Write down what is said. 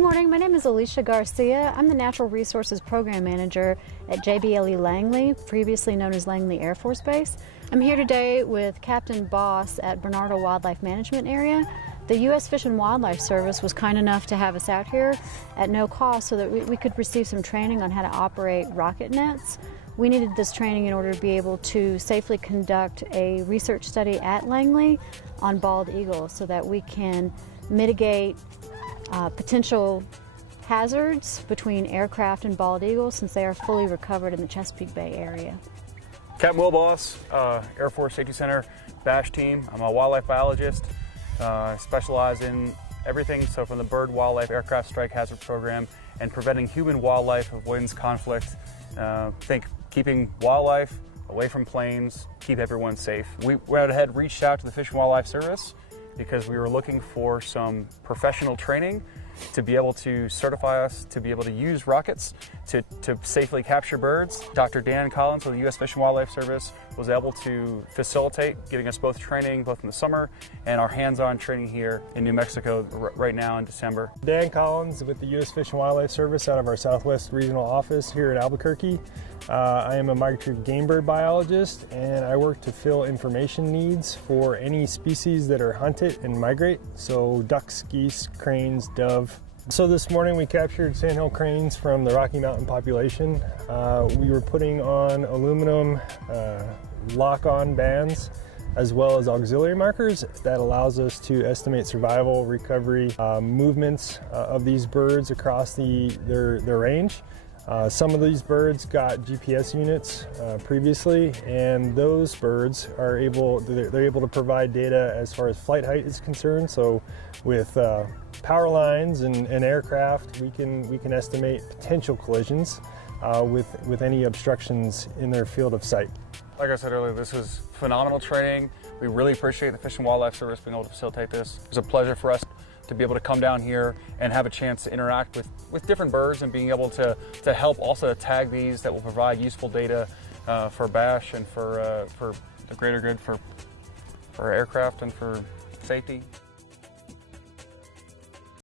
Good morning, my name is Alicia Garcia. I'm the Natural Resources Program Manager at JBLE-Langley, previously known as Langley Air Force Base. I'm here today with Captain Boss at Bernardo Wildlife Management Area. The U.S. Fish and Wildlife Service was kind enough to have us out here at no cost so that we could receive some training on how to operate rocket nets. We needed this training in order to be able to safely conduct a research study at Langley on bald eagles so that we can mitigate potential hazards between aircraft and bald eagles since they are fully recovered in the Chesapeake Bay area. Captain Will Boss, Air Force Safety Center, BASH team. I'm a wildlife biologist. I specialize in everything, so from the bird, wildlife, aircraft strike hazard program and preventing human wildlife avoidance conflict. Think keeping wildlife away from planes, keep everyone safe. We went ahead, reached out to the Fish and Wildlife Service because we were looking for some professional training to be able to certify us to be able to use rockets to safely capture birds. Dr. Dan Collins of the U.S. Fish and Wildlife Service was able to facilitate giving us both training both in the summer and our hands-on training here in New Mexico right now in December. Dan Collins with the U.S. Fish and Wildlife Service out of our Southwest Regional Office here in Albuquerque. I am a migratory game bird biologist and I work to fill information needs for any species that are hunted and migrate, so ducks, geese, cranes, dove. So this morning we captured sandhill cranes from the Rocky Mountain population. We were putting on aluminum lock-on bands as well as auxiliary markers that allows us to estimate survival, recovery, movements of these birds across their range. Some of these birds got GPS units previously, and those birds are they're able to provide data as far as flight height is concerned. So with power lines and aircraft, we can estimate potential collisions with any obstructions in their field of sight. Like I said earlier, this was phenomenal training. We really appreciate the Fish and Wildlife Service being able to facilitate this. It was a pleasure for us to be able to come down here and have a chance to interact with different birds and being able to help also tag these that will provide useful data for BASH and for the greater good for aircraft and for safety.